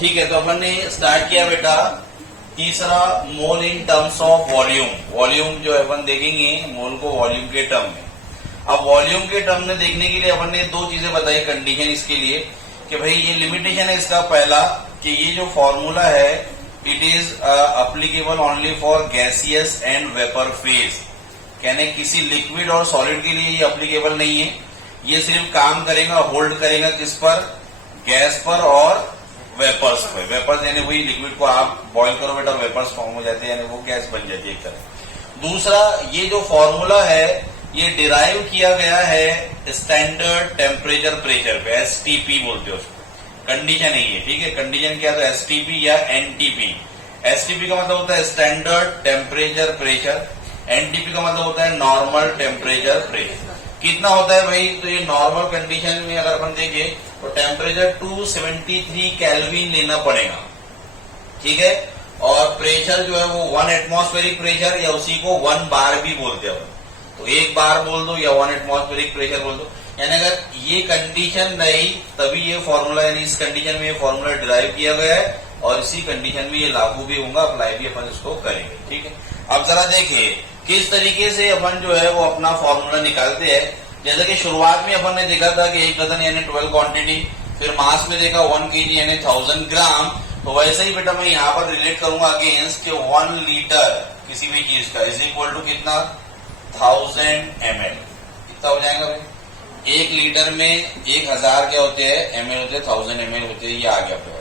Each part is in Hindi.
ठीक है, तो अपन ने स्टार्ट किया बेटा तीसरा mole in terms of volume. Volume जो है अपन देखेंगे मोल को वॉल्यूम के टर्म में। अब वॉल्यूम के टर्म में देखने के लिए अपन ने दो चीजें बताई कंडीशन इसके लिए कि भाई ये लिमिटेशन है इसका पहला कि ये जो फॉर्मूला है it is applicable only for gaseous and vapour phase. कहने किसी लिक्विड और सॉलिड के लिए ये अप्लीकेबल नहीं है, ये सिर्फ काम करेगा होल्ड करेगा किस पर, गैस पर और वेपर्स पे। वेपर्स यानी वही लिक्विड को आप बॉईल करो बेटा वेपर्स फॉर्म हो जाते हैं यानी वो गैस बन जाती है एक तरह। दूसरा ये जो फॉर्मूला है ये डिराइव किया गया है स्टैंडर्ड टेम्परेचर प्रेशर पे, एसटीपी बोलते हो उसको। कंडीशन है ये, ठीक है, कंडीशन क्या तो एसटीपी या एनटीपी। एसटीपी का मतलब होता है स्टैंडर्ड टेम्परेचर प्रेशर, एनटीपी का मतलब होता है नॉर्मल टेम्परेचर प्रेशर। कितना होता है भाई, तो ये नॉर्मल कंडीशन में अगर अपन देखें तो टेम्परेचर 273 केल्विन लेना पड़ेगा, ठीक है। और प्रेशर जो है वो 1 एटमॉस्फेरिक प्रेशर या उसी को 1 बार भी बोलते हैं, तो 1 बार बोल दो या 1 एटमॉस्फेरिक प्रेशर बोल दो। यानी अगर ये कंडीशन रही तभी ये फॉर्मूला यानी इस कंडीशन में ये फॉर्मूला डिराइव किया गया है और इसी कंडीशन में ये लागू भी होगा, अप्लाई भी अपन इसको करेंगे, ठीक है। अब जरा देखिए किस तरीके से अपन जो है वो अपना फॉर्मूला निकालते हैं। जैसे कि शुरुआत में अपन ने देखा था कि 1 डजन यानी 12 क्वांटिटी, फिर मास में देखा 1 kg यानी 1000 ग्राम। तो वैसे ही बेटा मैं यहाँ पर रिलेट करूंगा अगेंस्ट कि 1 लीटर किसी भी चीज का इज इक्वल टू कितना 1000 ml। कितना हो जाएगा भाई, 1 लीटर में 1000 क्या होते हैं ml होते हैं, 1000 ml होते हैं, ये आ गया अपने।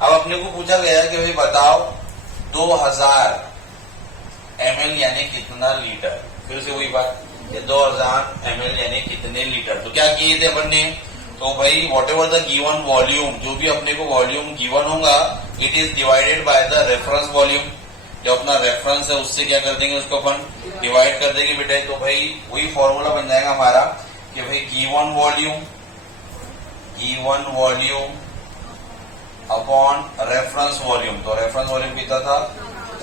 अब अपने को पूछा गया कि भाई बताओ 2000 ml यानी कितना लीटर। फिर से वही बात 2000 ml यानी कितने लीटर। तो क्या किए थे अपन ने, तो भाई what ever the given volume, जो भी अपने को वॉल्यूम गिवन होगा it is divided by the reference volume. जो अपना रेफरेंस है उससे क्या कर देंगे, उसको अपन डिवाइड कर देंगे बेटा। तो भाई वही फॉर्मूला बन जाएगा हमारा कि भाई given volume upon reference volume. तो रेफरेंस वॉल्यूम कितना था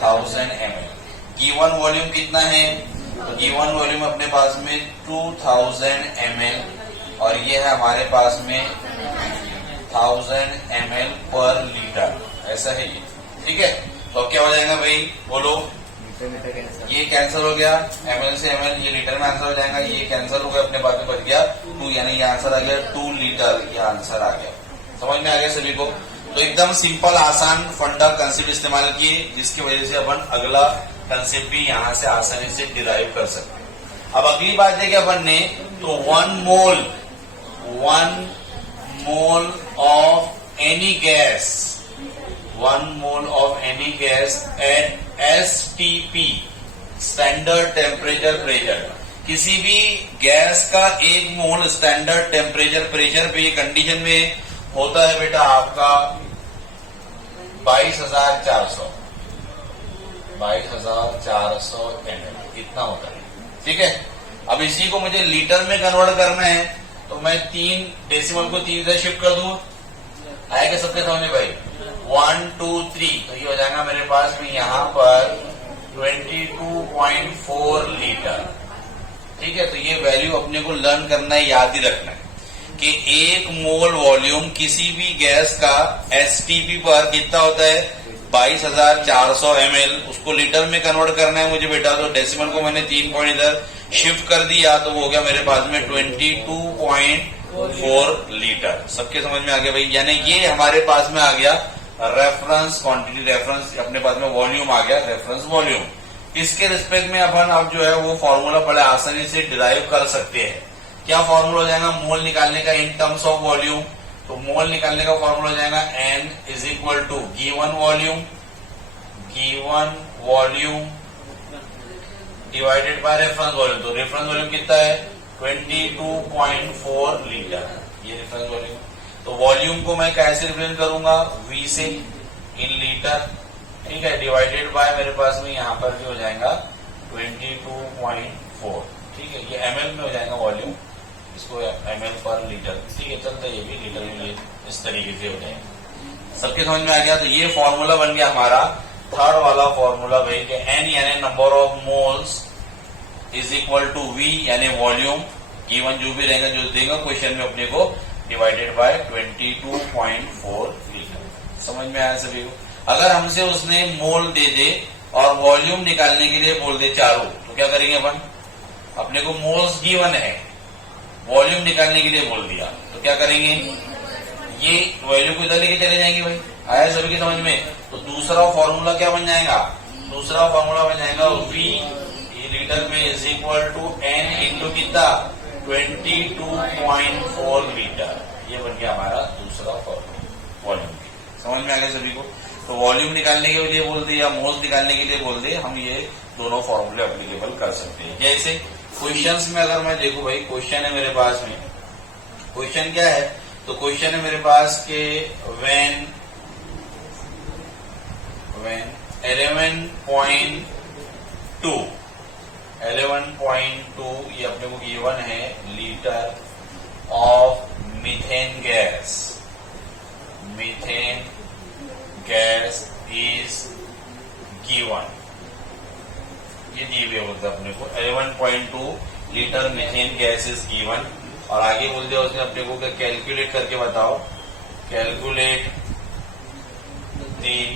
1000 ml। गिवन वॉल्यूम कितना है, तो गिवन वॉल्यूम अपने पास में 2000 ml और ये है हमारे पास में 1000 ml पर लीटर, ऐसा है ये, ठीक है। तो अब क्या हो जाएगा भाई बोलो, ये कैंसिल हो गया ml से ml, ये लीटर में आंसर हो जाएगा, ये कैंसिल हो गया अपने पास में बच गया 2 यानी ये आंसर आ गया 2 लीटर, ये आंसर आ गया। समझ में आ गया सभी को। तो एकदम सिंपल आसान फंडा कंसेप्ट इस्तेमाल किए जिसकी वजह से अपन अगला कंसेप्ट भी यहाँ से आसानी से डिराइव कर सकते हैं। अब अगली बात देखिए अपन ने, तो 1 mole of any gas, 1 mole of any gas at STP standard temperature pressure. किसी भी गैस का 1 मोल स्टैंडर्ड टेम्परेचर प्रेशर पे कंडीशन में होता है बेटा आपका 22,400 ml। कितना होता है, ठीक है। अब इसी को मुझे लीटर में कन्वर्ट करना है तो मैं 3 डेसिमल को 3 से शिफ्ट कर दूं, आएगा सबके समझ में भाई 1 2 3। तो ये हो जाएगा मेरे पास में यहाँ पर 22.4 लीटर, ठीक है। तो ये वैल्यू अपने को लर्न करना है, याद ही रखना है कि 1 मोल वॉल्यूम किसी भी गैस का एसटीपी पर कितना होता है 22,400 ml। उसको लीटर में कन्वर्ट करना है मुझे बेटा, तो डेसिमल को मैंने 3 पॉइंट इधर शिफ्ट कर दिया तो वो हो गया मेरे पास में 22.4 लीटर। सबके समझ में आ गया भाई, यानी ये हमारे पास में आ गया रेफरेंस क्वांटिटी, रेफरेंस अपने पास में वॉल्यूम आ गया, रेफरेंस वॉल्यूम। इसके रिस्पेक्ट में अपन अब जो है वो फॉर्मूला बड़े आसानी से डिराइव कर सकते हैं। क्या फॉर्मूला हो जाएगा मोल निकालने का इन टर्म्स ऑफ वॉल्यूम, तो मोल निकालने का फॉर्मूला हो जाएगा n is equal to given volume divided by reference volume. तो रेफरेंस वॉल्यूम कितना है 22.4 लीटर, ये रेफरेंस वॉल्यूम। तो वॉल्यूम को मैं कैसे रिप्रेजेंट करूंगा v से इन लीटर, ठीक है, डिवाइडेड बाय मेरे पास में यहाँ पर भी हो जाएगा 22.4, ठीक है। ये ml में हो जाएगा वॉल्यूम, इसको ml पर लीटर, ठीक है, चलता ये भी लीटर में इस तरीके से हो जाएगा। सबके समझ में आ गया। तो ये फॉर्मूला बन गया हमारा थर्ड वाला फॉर्मूला भाई कि n यानी number of moles is equal to v यानी वॉल्यूम, गिवन जो भी रहेगा जो देगा क्वेश्चन में अपने को, डिवाइडेड बाय 22.4 लीटर। समझ समझ में आया सभी को? अगर हमसे उसने मोल दे दे और वॉल्यूम निकालने के लिए बोल दे चारों, तो क्या करेंगे अपन? अपने को मोल्स गिवन है, वॉल्यूम निकालने के लिए बोल दिया, तो क्या करेंगे? ये वैल्यू को इधर लेके चले जाएंगे भाई। आया सभी की समझ में? तो दूसरा फॉर्मूला क्या बन जाएगा? दूसरा फॉर्मूला बन जाएगा V लीटर में is equal to N into कितना? 22.4 लीटर। ये बन गया हमारा दूसरा फॉर्मूला वॉल्यूम की। समझ में आ गया सभी को? तो वॉल्यूम निकालने के लिए बोल दे या मोल्स निकालने के लिए बोल दे, हम ये दोनों फॉर्मूले एप्लीकेबल कर सकते हैं। जैसे क्वेश्चंस में अगर मैं देखूं भाई, क्वेश्चन है मेरे पास में, क्वेश्चन क्या है? तो क्वेश्चन है मेरे पास के व्हेन 11.2 ये अपने को गिवन है litre of methane gas is given. ये दिए हुए बोलते अपने को 11.2 litre methane gas is given. और आगे बोल दिया उसने अपने को कैलकुलेट करके बताओ, calculate the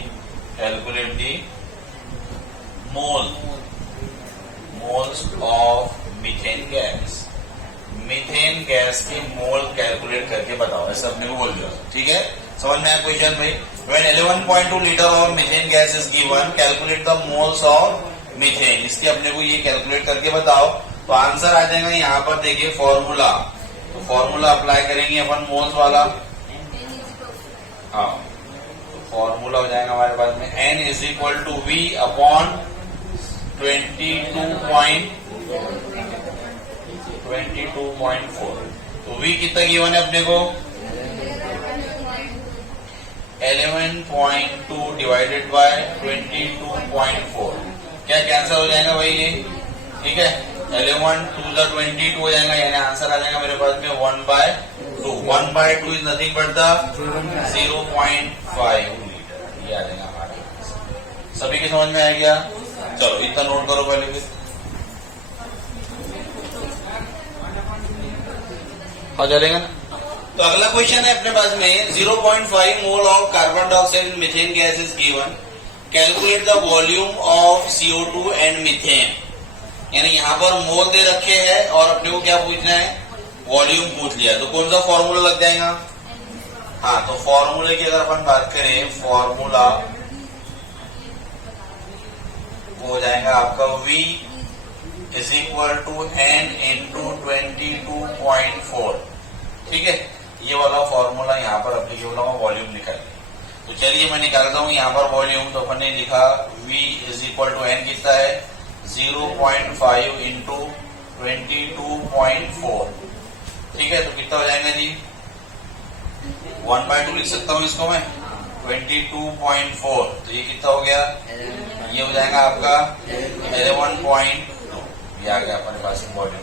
moles of methane gas. Methane gas की मोल कैलकुलेट करके बताओ, ऐसा अपने को बोल दिया। ठीक है, समझ में आया क्वेश्चन भाई? When 11.2 litre of methane gas is given, calculate the moles of methane. इसके अपने को ये कैलकुलेट करके बताओ, तो आंसर आ जाएगा यहाँ पर। देखिए फॉर्मूला, तो फॉर्मूला अप्लाई करेंगे अपन मोल्स वाला। हाँ, तो फॉर्मूला हो जाएगा हमारे पास में N is equal to V upon 22.4। तो V कितना गिवन है अपने को? 11.2 डिवाइडेड बाय 22.4। क्या कैंसिल हो जाएगा भाई ये? ठीक है, 11 2 द 22 हो जाएगा, यानी आंसर आ जाएगा मेरे पास में 1/2। 1/2 is nothing but the 0.5 litre. ये आ जाएगा हमारा। सभी की समझ में आ गया? चलो इतना नोट करो पहले भी। हाँ चलेगा ना? तो अगला क्वेश्चन है अपने पास में 0.5 mole of carbon dioxide methane gas is given, calculate the volume of CO2 and methane. यानी यहाँ पर मोल दे रखे हैं और अपने को क्या पूछना है? वॉल्यूम पूछ लिया, तो कौन सा फॉर्मूला लग जाएगा? हाँ, तो फॉर्मूले की अगर अपन बात करें, फॉर्मूला हो जाएगा आपका V is equal to N into 22.4। ठीक है, ये वाला फॉर्मूला यहाँ पर एप्लीकेबल होगा वॉल्यूम निकालने। तो चलिए मैं निकालता हूँ यहाँ पर वॉल्यूम। तो अपन ने लिखा V is equal to N कितना है? 0.5 इंटू 22.4। ठीक है, तो कितना हो जाएगा जी? 1/2 लिख सकता हूँ इसको मैं, 22.4। तो ये कितना हो गया? ये हो जाएगा आपका 11.2। ये आ गया अपने पास वॉल्यूम।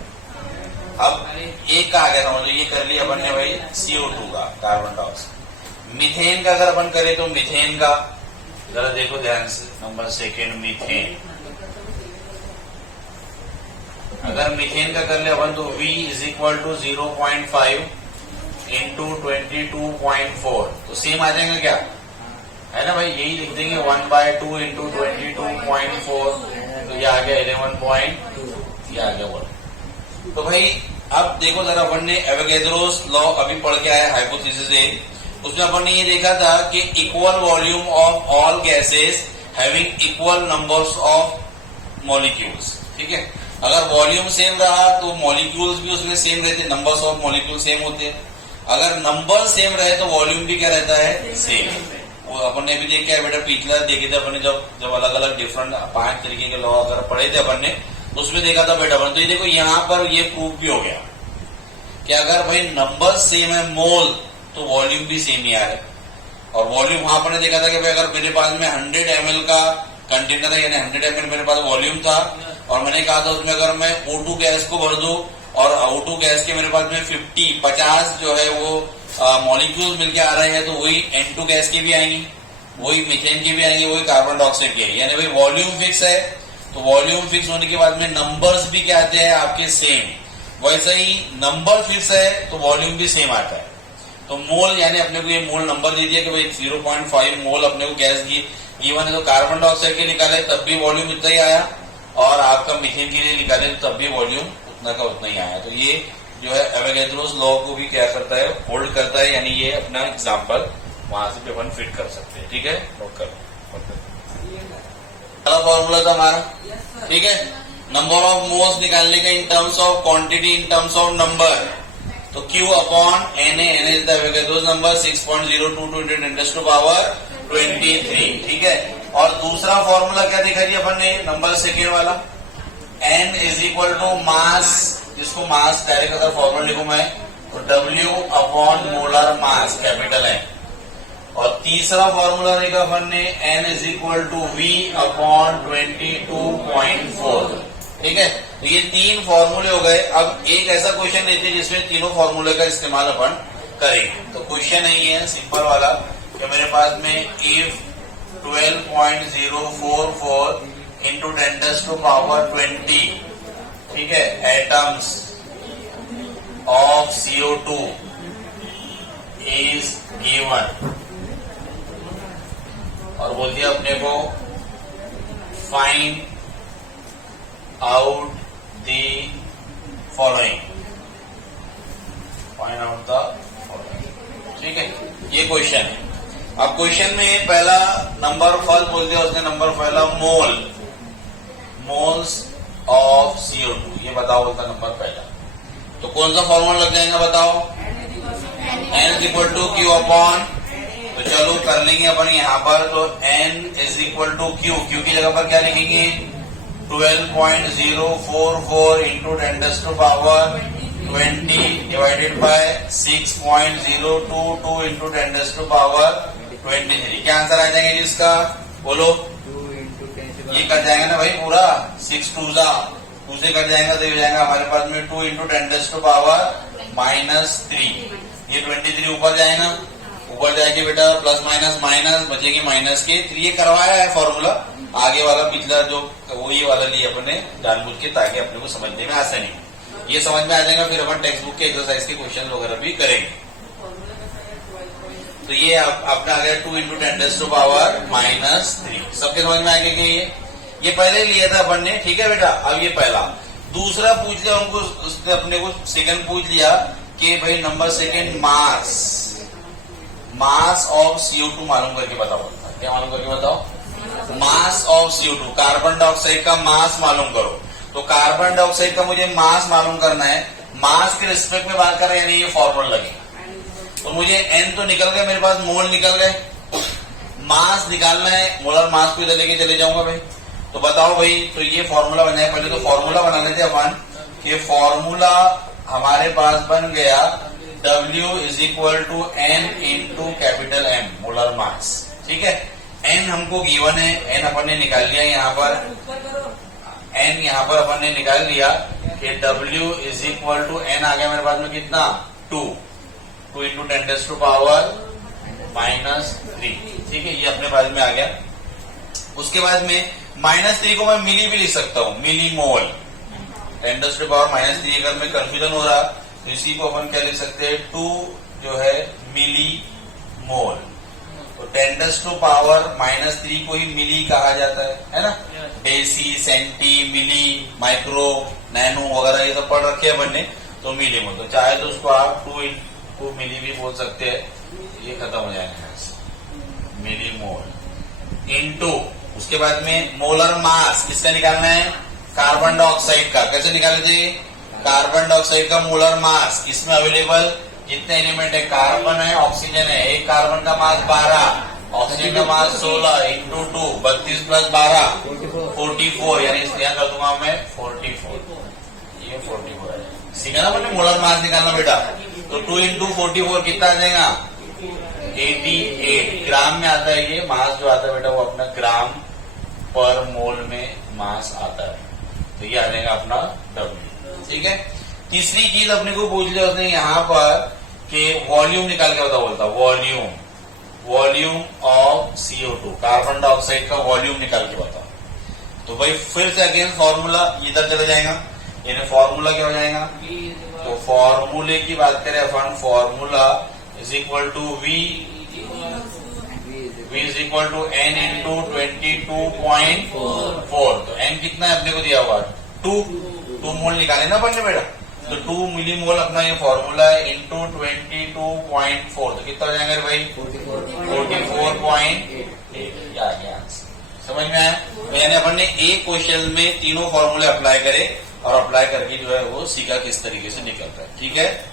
अब एक का आ गया, समझो ये कर लिया अपन ने भाई CO2 का, कार्बन डाइऑक्साइड। मीथेन का अगर अपन करें तो मीथेन का जरा देखो ध्यान से, नंबर सेकेंड मीथेन। अगर मीथेन का कर ले अपन तो V is equal to 0.5 into 22.4। तो सेम आ जाएगा क्या? है ना भाई, यही लिख देंगे 1/2 इंटू 22.4। तो ये आ गया 11.2। ये आ गया 1। तो भाई अब देखो जरा, अपन ने एवोगैड्रोस लॉ अभी पढ़ के आया हाइपोथेसिस ए, उसमें अपन ने ये देखा था कि equal volume of all gases having equal numbers of molecules. ठीक है, अगर वॉल्यूम सेम रहा तो मॉलिक्यूल्स भी उसमें सेम रहते, नंबर्स ऑफ मॉलिक्यूल सेम होते हैं। अगर नंबर सेम रहे तो वॉल्यूम भी क्या रहता है? सेम। वो अपन ने भी देखा है बेटा, पिछला देखे थे अपन ने जब अलग अलग डिफरेंट 5 तरीके के लॉ अगर पढ़े थे अपन ने, उसमें देखा था बेटा अपन। तो ये देखो यहाँ पर ये प्रूफ भी हो गया कि अगर भाई नंबर सेम है मोल, तो वॉल्यूम भी सेम ही आ रहा है। और वॉल्यूम वहां पर देखा था कि भाई अगर मेरे पास में 100 ml का कंटेनर है, यानी 100 ml मेरे पास वॉल्यूम था, और मैंने कहा था उसमें अगर मैं O2 गैस को भर दूं और O2 गैस के मेरे पास में 50 जो है वो मॉलिक्यूल मिलके आ रहे हैं, तो वही N2 गैस के भी आएंगे, वही मीथेन के भी आएंगे, वही कार्बन डाइऑक्साइड के आएंगे। यानी भाई वॉल्यूम फिक्स है, तो वॉल्यूम फिक्स होने के बाद में नंबर्स भी क्या आते हैं आपके सेम। वैसे ही नंबर फिक्स है तो वॉल्यूम भी सेम आता है। तो मोल यानी अपने को ये मोल नंबर दे दिया कि भाई 0.5 मोल अपने को गैस गिवन है, तो कार्बन डाइऑक्साइड के निकाले तब भी वॉल्यूम इतना ही आया, और आपका मीथेन के लिए निकाले तब भी वॉल्यूम उतना का उतना ही आया। तो ये जो है एवोगैड्रोस लॉ को भी क्या करता है, होल्ड करता है, यानी ये अपना एग्जाम्पल वहां से भी अपन फिट कर सकते हैं। ठीक है, नोट करो। पहला फॉर्मूला था हमारा, ठीक है, नंबर ऑफ मोल्स निकालने का इन terms of quantity, in terms of number. तो Q upon Na, Na is the Avogadro's number 6.022 × 10⁻23। ठीक है, और दूसरा फॉर्मूला क्या देखा जी अपन ने, नंबर सेकेंड वाला, N is equal to mass, जिसको मास डायरेक्ट अगर फॉर्मूला लिखूं मैं तो W upon molar mass, capital है। और तीसरा फॉर्मूला देखा अपन ने, N is equal to V upon 22.4। ठीक है, तो ये तीन फॉर्मूले हो गए। अब एक ऐसा क्वेश्चन देते हैं जिसमें तीनों फॉर्मूले का इस्तेमाल अपन करेंगे। तो क्वेश्चन नहीं है सिंपल वाला कि मेरे पास में इफ 12.044 इंटू 10⁻20, ठीक है, atoms of CO2 is given, और बोल दिया अपने को find out the following, find out the following. ठीक है, ये क्वेश्चन है। अब क्वेश्चन में पहला नंबर फर्स्ट बोल दिया उसने, नंबर पहला मोल, मोल्स ऑफ CO2, ये बताओ बोलता नंबर पहला। तो कौन सा फॉर्मूला लग जाएगा बताओ, N is equal to Q upon, तो चलो कर लेंगे अपन यहाँ पर, तो N is equal to Q, Q की जगह पर क्या लिखेंगे, 12.044 इंटू 10⁻20 डिवाइडेड बाय 6.022 इंटू 10⁻23। क्या आंसर आ जाएंगे जिसका, बोलो, ये कर जाएंगे ना भाई पूरा, 6 2 से कर जाएगा तो ये हो जाएगा हमारे पास में 2 इंटू 10⁻³ ये 23 ऊपर जाएगा, ऊपर जाएगी बेटा प्लस माइनस माइनस, बचेगी माइनस के। तो ये करवाया है फॉर्मूला, आगे वाला पिछला जो वो ये वाला लिए अपने जानबूझ के, ताकि अपने को समझने में आसानी, ये समझ में आ जाएगा, फिर अपन टेक्स्ट बुक के एक्सरसाइज के क्वेश्चन वगैरह भी करेंगे। तो ये अपना आ गया 2 इंटू 10⁻³ सबके समझ में आ गया कि ये पहले लिया था अपन ने। ठीक है बेटा, अब ये पहला। दूसरा पूछ लिया उनको, उसने अपने को सेकंड पूछ लिया कि भाई number second mass, mass of CO2 मालूम करके बताओ। क्या मालूम करके बताओ, mass of CO2, carbon dioxide का मास मालूम करो। तो कार्बन डाइऑक्साइड का मुझे मास मालूम करना है, मास के रिस्पेक्ट में बात कर रहे हैं, यानी ये फॉर्मूला लगेगा। तो मुझे N तो निकल गए, मेरे पास मोल निकल गए, मास निकालना है, मोलर मास को इधर लेके चले जाऊंगा भाई। तो बताओ भाई, तो ये फॉर्मूला बनाए, पहले तो फॉर्मूला बना लेते अपन, कि फॉर्मूला हमारे पास बन गया W is equal to N into capital M, molar mass. ठीक है, N हमको गिवन है, N अपन ने निकाल लिया यहाँ पर, N यहाँ पर अपन ने निकाल लिया कि W is equal to N आ गया मेरे पास में कितना, 2 इंटू 10⁻³ ठीक है, ये अपने पास में आ गया। उसके बाद में -3 को मैं मिली भी लिख सकता हूँ, मिली मोल, 10⁻³ अगर मैं कंफ्यूजन हो रहा तो इसी को अपन क्या लिख सकते हैं, 2 जो है मिली मोल। तो 10⁻³ को ही मिली कहा जाता है ना, डेसी, सेंटी, मिली, माइक्रो, नैनो वगैरह ये सब पढ़ रखे हैं अपन ने, तो मिली मोल। तो चाहे तो उसको आप 2 मिली भी बोल सकते हैं, ये खत्म हो जाएगा मिली मोल इनटू। उसके बाद में मोलर मास किसका निकालना है, कार्बन डाइऑक्साइड का। कैसे निकालना चाहिए, कार्बन डाइऑक्साइड का मोलर मास, इसमें अवेलेबल जितने एलिमेंट है, कार्बन है, ऑक्सीजन है, एक कार्बन का मास 12, ऑक्सीजन का मास 16 इंटू 2 32 प्लस 12 44, यानी यहाँ कर दूंगा मैं 44, ये 44 है। सीखा ना मैंने मोलर मास निकालना बेटा। तो 2 इंटू 44 कितना आ जाएगा, 88 ग्राम में आता है। ये मास जो आता है बेटा वो अपना ग्राम पर मोल में मास आता है, तो ये आ जाएगा अपना W। ठीक है, तीसरी चीज अपने को पूछ लिया उसने यहाँ पर कि वॉल्यूम निकाल के बता, बोलता volume of CO2, carbon dioxide का वॉल्यूम निकाल के बताओ। तो भाई फिर से अगेन फॉर्मूला इधर चले जाएगा, यानी फॉर्मूला क्या हो जाएगा, तो फॉर्मूले की बात करें अपन, formula is equal to V is equal to n into 22.4। तो एन कितना है अपने को दिया हुआ 2 मोल निकाले ना अपन ने बेटा, तो 2 मिलीमोल अपना ये फॉर्मूला है इंटू 22.4, तो कितना हो जाएगा भाई 44.8। समझ में आया? यानी अपन ने एक क्वेश्चन में तीनों फॉर्मूले अप्लाई करे और अप्लाई करके जो है वो सीखा किस तरीके से निकल रहा है। ठीक है।